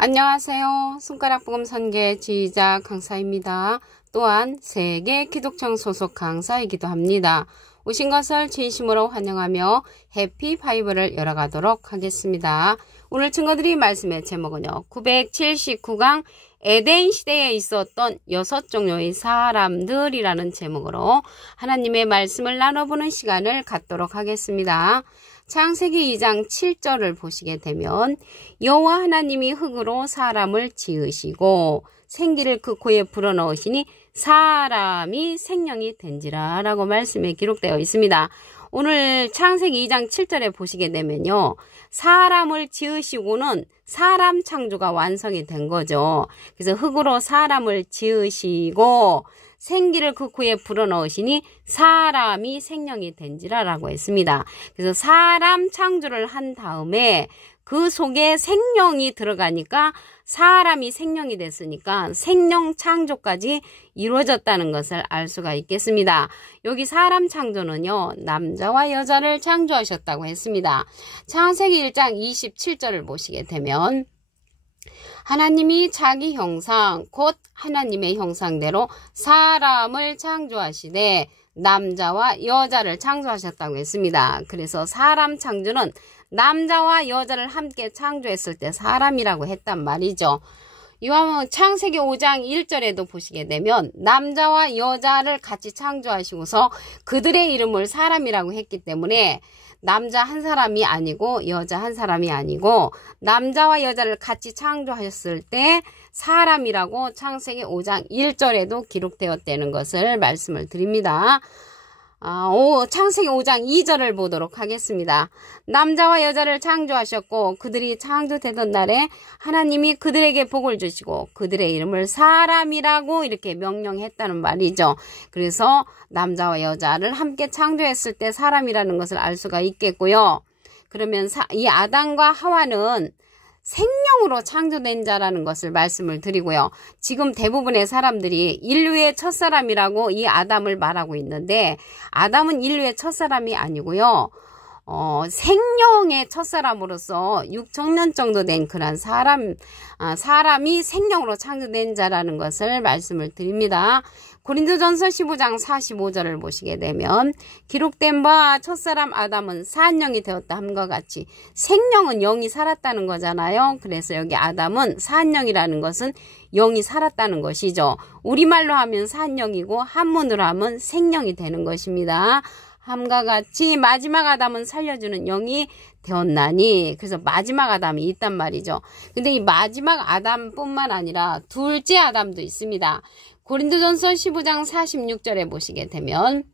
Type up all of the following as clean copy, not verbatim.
안녕하세요. 손가락복음 선계 지휘자 강사입니다. 또한 세계 기독청 소속 강사이기도 합니다. 오신 것을 진심으로 환영하며 해피 바이블을 열어가도록 하겠습니다. 오늘 증거드릴 말씀의 제목은요. 979강 에덴 시대에 있었던 6종류의 사람들이라는 제목으로 하나님의 말씀을 나눠보는 시간을 갖도록 하겠습니다. 창세기 2장 7절을 보시게 되면 여호와 하나님이 흙으로 사람을 지으시고 생기를 그 코에 불어넣으시니 사람이 생명이 된지라 라고 말씀에 기록되어 있습니다. 오늘 창세기 2장 7절에 보시게 되면요. 사람을 지으시고는 사람 창조가 완성이 된 거죠. 그래서 흙으로 사람을 지으시고 생기를 그 코에 불어넣으시니 사람이 생명이 된지라 라고 했습니다. 그래서 사람 창조를 한 다음에 그 속에 생명이 들어가니까 사람이 생명이 됐으니까 생명 창조까지 이루어졌다는 것을 알 수가 있겠습니다. 여기 사람 창조는요. 남자와 여자를 창조하셨다고 했습니다. 창세기 1장 27절을 보시게 되면 하나님이 자기 형상 곧 하나님의 형상대로 사람을 창조하시되 남자와 여자를 창조하셨다고 했습니다. 그래서 사람 창조는 남자와 여자를 함께 창조했을 때 사람이라고 했단 말이죠. 이와 창세기 5장 1절에도 보시게 되면 남자와 여자를 같이 창조하시고서 그들의 이름을 사람이라고 했기 때문에 남자 한 사람이 아니고 여자 한 사람이 아니고 남자와 여자를 같이 창조하셨을 때 사람이라고 창세기 5장 1절에도 기록되었다는 것을 말씀을 드립니다. 창세기 5장 2절을 보도록 하겠습니다. 남자와 여자를 창조하셨고 그들이 창조되던 날에 하나님이 그들에게 복을 주시고 그들의 이름을 사람이라고 이렇게 명령했다는 말이죠. 그래서 남자와 여자를 함께 창조했을 때 사람이라는 것을 알 수가 있겠고요. 그러면 이 아담과 하와는 생명으로 창조된 자라는 것을 말씀을 드리고요. 지금 대부분의 사람들이 인류의 첫사람이라고 이 아담을 말하고 있는데 아담은 인류의 첫사람이 아니고요. 생명의 첫사람으로서 6천년 정도 된 그런 사람이 생명으로 창조된 자라는 것을 말씀을 드립니다. 고린도전서 15장 45절을 보시게 되면 기록된 바 첫사람 아담은 사한영이 되었다 함과 같이 생명은 영이 살았다는 거잖아요. 그래서 여기 아담은 사한영이라는 것은 영이 살았다는 것이죠. 우리말로 하면 사한영이고 한문으로 하면 생명이 되는 것입니다. 함과 같이 마지막 아담은 살려주는 영이 되었나니 그래서 마지막 아담이 있단 말이죠. 근데 이 마지막 아담뿐만 아니라 둘째 아담도 있습니다. 고린도전서 15장 46절에 보시게 되면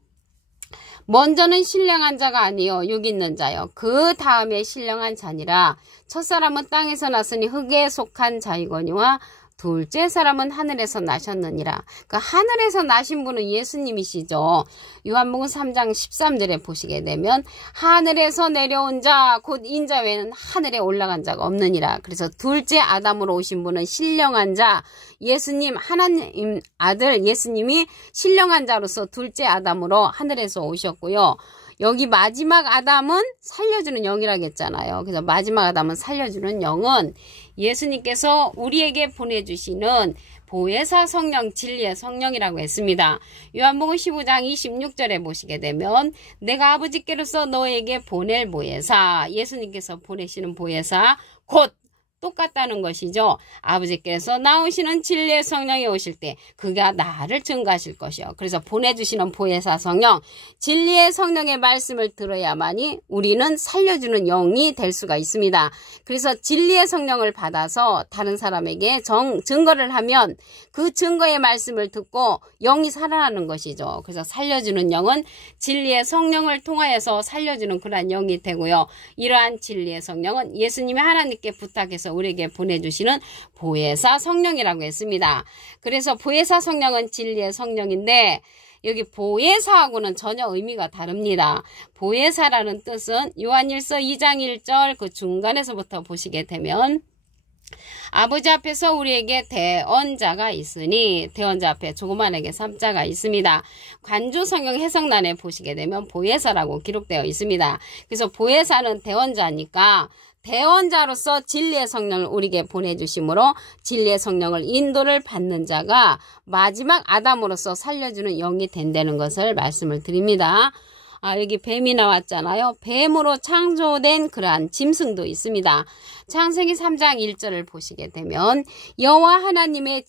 먼저는 신령한 자가 아니요 육 있는 자요 그 다음에 신령한 자니라 첫사람은 땅에서 났으니 흙에 속한 자이거니와 둘째 사람은 하늘에서 나셨느니라. 그 하늘에서 나신 분은 예수님이시죠. 요한복음 3장 13절에 보시게 되면 하늘에서 내려온 자 곧 인자 외에는 하늘에 올라간 자가 없느니라. 그래서 둘째 아담으로 오신 분은 신령한 자 예수님 하나님 아들 예수님이 신령한 자로서 둘째 아담으로 하늘에서 오셨고요. 여기 마지막 아담은 살려주는 영이라고 했잖아요. 그래서 마지막 아담은 살려주는 영은 예수님께서 우리에게 보내주시는 보혜사 성령, 진리의 성령이라고 했습니다. 요한복음 15장 26절에 보시게 되면 내가 아버지께로서 너에게 보낼 보혜사, 예수님께서 보내시는 보혜사 곧 똑같다는 것이죠. 아버지께서 나오시는 진리의 성령이 오실 때 그가 나를 증거하실 것이요. 그래서 보내주시는 보혜사 성령, 진리의 성령의 말씀을 들어야만이 우리는 살려주는 영이 될 수가 있습니다. 그래서 진리의 성령을 받아서 다른 사람에게 증거를 하면 그 증거의 말씀을 듣고 영이 살아나는 것이죠. 그래서 살려주는 영은 진리의 성령을 통하여서 살려주는 그러한 영이 되고요. 이러한 진리의 성령은 예수님이 하나님께 부탁해서 우리에게 보내주시는 보혜사 성령이라고 했습니다. 그래서 보혜사 성령은 진리의 성령인데 여기 보혜사하고는 전혀 의미가 다릅니다. 보혜사라는 뜻은 요한일서 2장 1절 그 중간에서부터 보시게 되면 아버지 앞에서 우리에게 대언자가 있으니 대언자 앞에 조그만하게 3자가 있습니다. 관주 성경 해석란에 보시게 되면 보혜사라고 기록되어 있습니다. 그래서 보혜사는 대언자니까 대원자로서 진리의 성령을 우리에게 보내주심으로 진리의 성령을 인도를 받는 자가 마지막 아담으로서 살려주는 영이 된다는 것을 말씀을 드립니다. 여기 뱀이 나왔잖아요. 뱀으로 창조된 그러한 짐승도 있습니다. 창세기 3장 1절을 보시게 되면 여호와 하나님의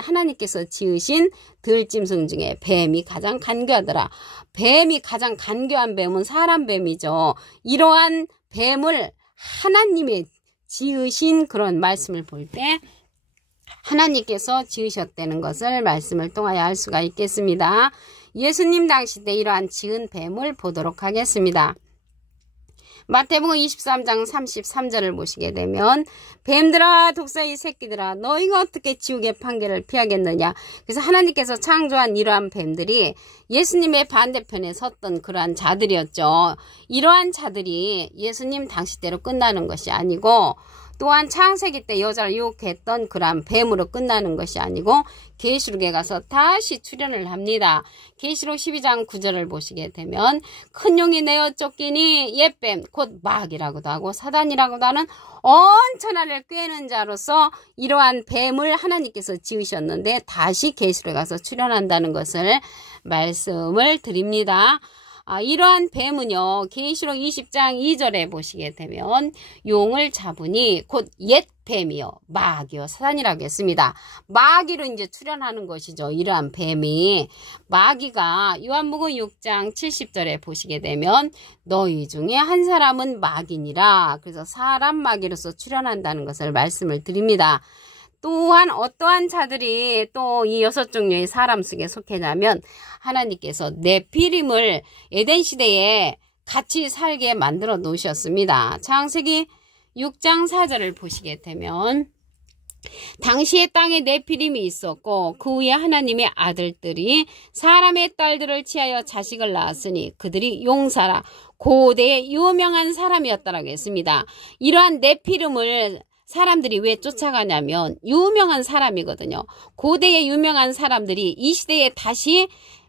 하나님께서 지으신 들짐승 중에 뱀이 가장 간교하더라. 뱀이 가장 간교한 뱀은 사람 뱀이죠. 이러한 뱀을 하나님의 지으신 그런 말씀을 볼 때 하나님께서 지으셨다는 것을 말씀을 통하여 알 수가 있겠습니다. 예수님 당시 때 이러한 지은 뱀을 보도록 하겠습니다. 마태복음 23장 33절을 보시게 되면 뱀들아 독사의 새끼들아 너희가 어떻게 지옥의 판결을 피하겠느냐. 그래서 하나님께서 창조한 이러한 뱀들이 예수님의 반대편에 섰던 그러한 자들이었죠. 이러한 자들이 예수님 당시 때로 끝나는 것이 아니고 또한 창세기 때 여자를 유혹했던 그러한 뱀으로 끝나는 것이 아니고 계시록에 가서 다시 출현을 합니다. 계시록 12장 9절을 보시게 되면 큰 용이 내어 쫓기니 옛뱀 곧 마귀라고도 하고 사단이라고도 하는 온 천하를 꿰는 자로서 이러한 뱀을 하나님께서 지으셨는데 다시 계시록에 가서 출현한다는 것을 말씀을 드립니다. 이러한 뱀은요, 계시록 20장 2절에 보시게 되면 용을 잡으니 곧 옛 뱀이요 마귀요 사단이라고 했습니다. 마귀로 이제 출현하는 것이죠. 이러한 뱀이 마귀가 요한복음 6장 70절에 보시게 되면 너희 중에 한 사람은 마귀니라. 그래서 사람 마귀로서 출현한다는 것을 말씀을 드립니다. 또한 어떠한 자들이 또 이 6종류의 사람 속에 속해냐면 하나님께서 네피림을 에덴 시대에 같이 살게 만들어 놓으셨습니다. 창세기 6장 4절을 보시게 되면 당시의 땅에 네피림이 있었고 그 후에 하나님의 아들들이 사람의 딸들을 취하여 자식을 낳았으니 그들이 용사라 고대의 유명한 사람이었다라고 했습니다. 이러한 네피림을 사람들이 왜 쫓아가냐면 유명한 사람이거든요. 고대의 유명한 사람들이 이 시대에 다시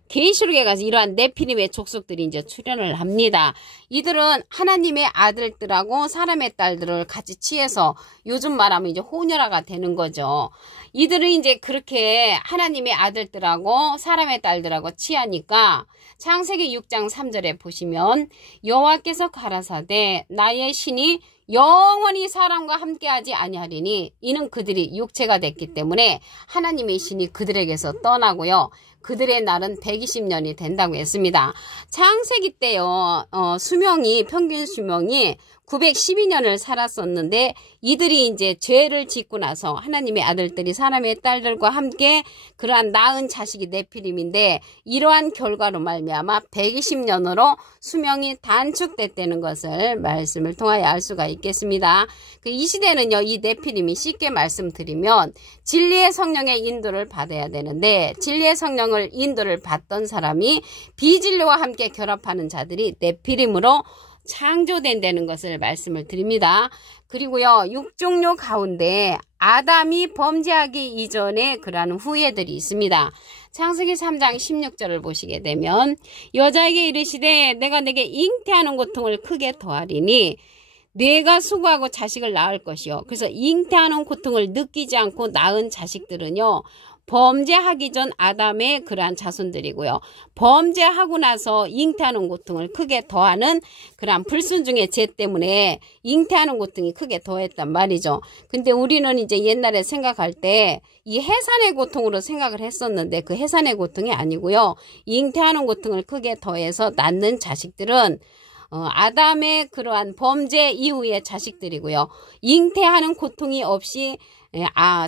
계시록에 가서 이러한 네피림의 족속들이 이제 출현을 합니다. 이들은 하나님의 아들들하고 사람의 딸들을 같이 취해서 요즘 말하면 이제 혼혈아가 되는 거죠. 이들은 이제 그렇게 하나님의 아들들하고 사람의 딸들하고 취하니까 창세기 6장 3절에 보시면 여호와께서 가라사대 나의 신이 영원히 사람과 함께하지 아니하리니 이는 그들이 육체가 됐기 때문에 하나님의 신이 그들에게서 떠나고요. 그들의 날은 120년이 된다고 했습니다. 창세기 때요. 평균 수명이 912년을 살았었는데 이들이 이제 죄를 짓고 나서 하나님의 아들들이 사람의 딸들과 함께 그러한 낳은 자식이 네피림인데 이러한 결과로 말미암아 120년으로 수명이 단축됐다는 것을 말씀을 통하여 알 수가 있겠습니다. 이 시대는요. 이 네피림이 쉽게 말씀드리면 진리의 성령의 인도를 받아야 되는데 진리의 성령을 인도를 받던 사람이 비진리와 함께 결합하는 자들이 네피림으로 창조된다는 것을 말씀을 드립니다. 그리고요. 6종류 가운데 아담이 범죄하기 이전에 그러한 후예들이 있습니다. 창세기 3장 16절을 보시게 되면 여자에게 이르시되 내가 내게 잉태하는 고통을 크게 더하리니 내가 수고하고 자식을 낳을 것이요. 그래서 잉태하는 고통을 느끼지 않고 낳은 자식들은요. 범죄하기 전 아담의 그러한 자손들이고요. 범죄하고 나서 잉태하는 고통을 크게 더하는 그러한 불순종의 죄 때문에 잉태하는 고통이 크게 더했단 말이죠. 근데 우리는 이제 옛날에 생각할 때 이 해산의 고통으로 생각을 했었는데 그 해산의 고통이 아니고요. 잉태하는 고통을 크게 더해서 낳는 자식들은 아담의 그러한 범죄 이후의 자식들이고요. 잉태하는 고통이 없이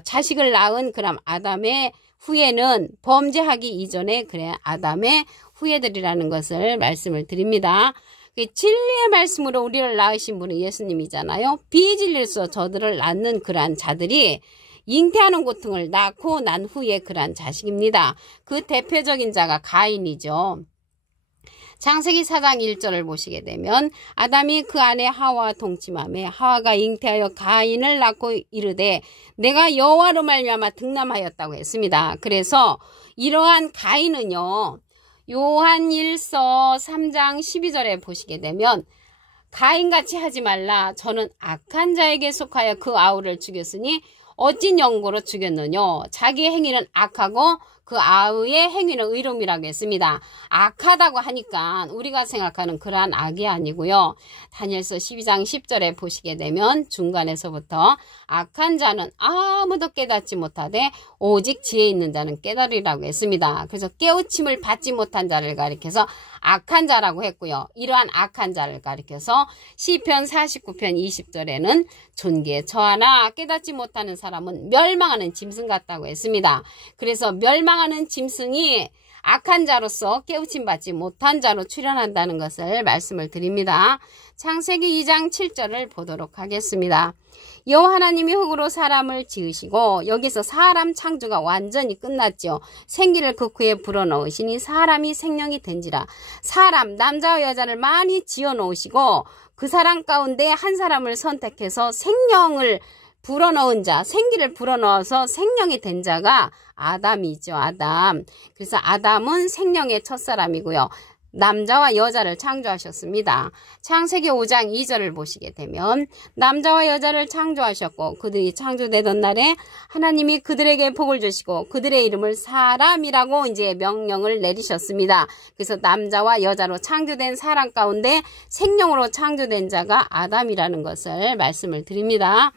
자식을 낳은 그럼 아담의 후예는 범죄하기 이전에 그래 아담의 후예들이라는 것을 말씀을 드립니다. 진리의 말씀으로 우리를 낳으신 분은 예수님이잖아요. 비진리로서 저들을 낳는 그러한 자들이 잉태하는 고통을 낳고 난 후에 그러한 자식입니다. 그 대표적인 자가 가인이죠. 창세기 4장 1절을 보시게 되면 아담이 그 아내 하와와 동침하며 하와가 잉태하여 가인을 낳고 이르되 내가 여호와로 말미암아 득남하였다고 했습니다. 그래서 이러한 가인은요. 요한일서 3장 12절에 보시게 되면 가인같이 하지 말라. 저는 악한 자에게 속하여 그 아우를 죽였으니 어찐 영고로 죽였느냐. 자기의 행위는 악하고 그 아우의 행위는 의로움이라고 했습니다. 악하다고 하니까 우리가 생각하는 그러한 악이 아니고요. 다니엘서 12장 10절에 보시게 되면 중간에서부터 악한 자는 아무도 깨닫지 못하되 오직 지혜 있는 자는 깨달으리라고 했습니다. 그래서 깨우침을 받지 못한 자를 가리켜서 악한 자라고 했고요. 이러한 악한 자를 가리켜서 시편 49편 20절에는 존귀에 처하나 깨닫지 못하는 사람은 멸망하는 짐승 같다고 했습니다. 그래서 멸망하는 짐승이 악한 자로서 깨우침 받지 못한 자로 출현한다는 것을 말씀을 드립니다. 창세기 2장 7절을 보도록 하겠습니다. 여호와 하나님이 흙으로 사람을 지으시고, 여기서 사람 창조가 완전히 끝났죠. 생기를 그 후에 불어넣으시니 사람이 생명이 된지라. 사람 남자와 여자를 많이 지어놓으시고 그 사람 가운데 한 사람을 선택해서 생명을 불어넣은 자, 생기를 불어넣어서 생명이 된 자가 아담이죠. 아담. 그래서 아담은 생명의 첫사람이고요. 남자와 여자를 창조하셨습니다. 창세기 5장 2절을 보시게 되면 남자와 여자를 창조하셨고 그들이 창조되던 날에 하나님이 그들에게 복을 주시고 그들의 이름을 사람이라고 이제 명령을 내리셨습니다. 그래서 남자와 여자로 창조된 사람 가운데 생명으로 창조된 자가 아담이라는 것을 말씀을 드립니다.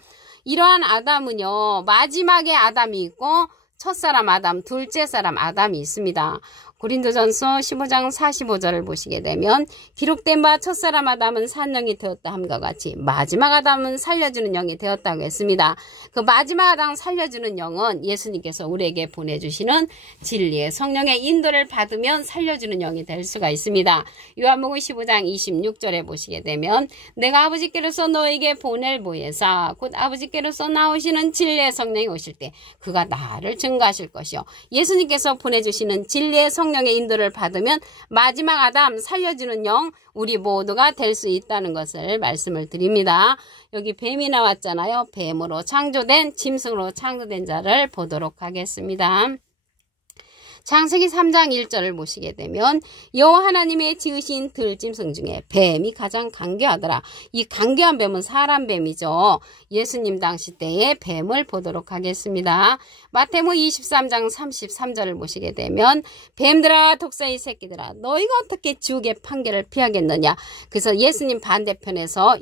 이러한 아담은요, 마지막에 아담이 있고 첫사람 아담, 둘째 사람 아담이 있습니다. 고린도전서 15장 45절을 보시게 되면 기록된 바 첫사람 아담은 산영이 되었다 함과 같이 마지막 아담은 살려주는 영이 되었다고 했습니다. 그 마지막 아담 살려주는 영은 예수님께서 우리에게 보내주시는 진리의 성령의 인도를 받으면 살려주는 영이 될 수가 있습니다. 요한복음 15장 26절에 보시게 되면 내가 아버지께로서 너에게 보낼 보혜사 곧 아버지께로서 나오시는 진리의 성령이 오실 때 그가 나를 증거하실 것이요. 예수님께서 보내주시는 진리의 성령의 인도를 받으면 마지막 아담 살려주는 영 우리 모두가 될 수 있다는 것을 말씀을 드립니다. 여기 뱀이 나왔잖아요. 뱀으로 창조된 짐승으로 창조된 자를 보도록 하겠습니다. 창세기 3장 1절을 보시게 되면 여호와 하나님의 지으신 들짐승 중에 뱀이 가장 간교하더라. 이 간교한 뱀은 사람 뱀이죠. 예수님 당시 때의 뱀을 보도록 하겠습니다. 마태복음 23장 33절을 보시게 되면 뱀들아 독사의 새끼들아 너희가 어떻게 지옥의 판결을 피하겠느냐. 그래서 예수님 반대편에서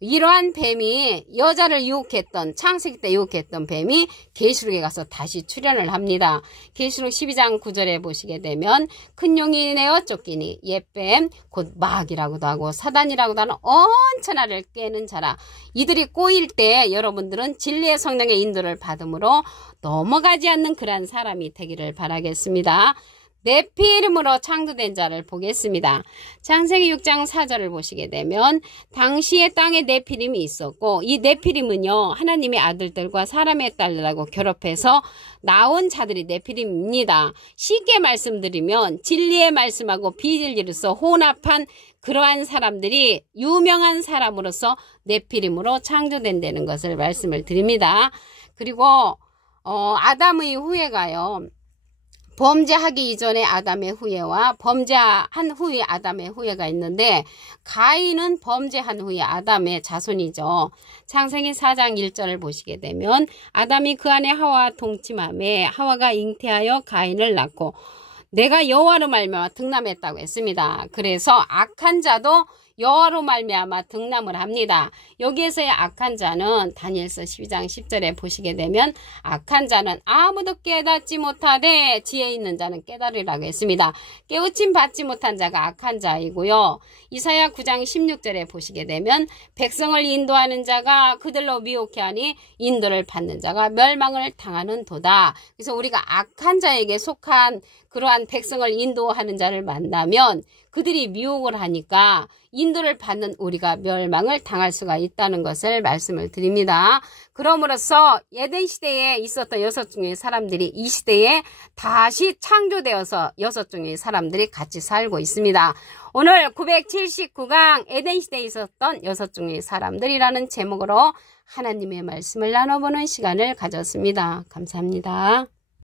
이러한 뱀이 여자를 유혹했던 창세기 때 유혹했던 뱀이 계시록에 가서 다시 출현을 합니다. 계시록 12장 9절에 보시게 되면 큰 용이 내어 쫓기니 옛뱀 곧 마귀라고도 하고 사단이라고도 하는 언천하를 깨는 자라. 이들이 꼬일 때 여러분들은 진리의 성령의 인도를 받음으로 넘어가지 않는 그러한 사람이 되기를 바라겠습니다. 네피림으로 창조된 자를 보겠습니다. 창세기 6장 4절을 보시게 되면 당시에 땅에 네피림이 있었고 이 네피림은요 하나님의 아들들과 사람의 딸들하고 결합해서 나온 자들이 네피림입니다. 쉽게 말씀드리면 진리의 말씀하고 비진리로서 혼합한 그러한 사람들이 유명한 사람으로서 네피림으로 창조된다는 것을 말씀을 드립니다. 그리고 아담의 후예가요. 범죄하기 이전에 아담의 후예와 범죄한 후에 아담의 후예가 있는데 가인은 범죄한 후에 아담의 자손이죠. 창세기 4장 1절을 보시게 되면 아담이 그 안에 하와와 동침하매 하와가 잉태하여 가인을 낳고 내가 여호와로 말미암아 등남했다고 했습니다. 그래서 악한 자도 여호와로 말미암아 등남을 합니다. 여기에서의 악한 자는 다니엘서 12장 10절에 보시게 되면 악한 자는 아무도 깨닫지 못하되 지혜 있는 자는 깨달으리라고 했습니다. 깨우침 받지 못한 자가 악한 자이고요. 이사야 9장 16절에 보시게 되면 백성을 인도하는 자가 그들로 미혹해 하니 인도를 받는 자가 멸망을 당하는 도다. 그래서 우리가 악한 자에게 속한 그러한 백성을 인도하는 자를 만나면 그들이 미혹을 하니까 인도를 받는 우리가 멸망을 당할 수가 있다는 것을 말씀을 드립니다. 그럼으로써 에덴 시대에 있었던 6종의 사람들이 이 시대에 다시 창조되어서 6종의 사람들이 같이 살고 있습니다. 오늘 979강 에덴 시대에 있었던 6종의 사람들이라는 제목으로 하나님의 말씀을 나눠보는 시간을 가졌습니다. 감사합니다.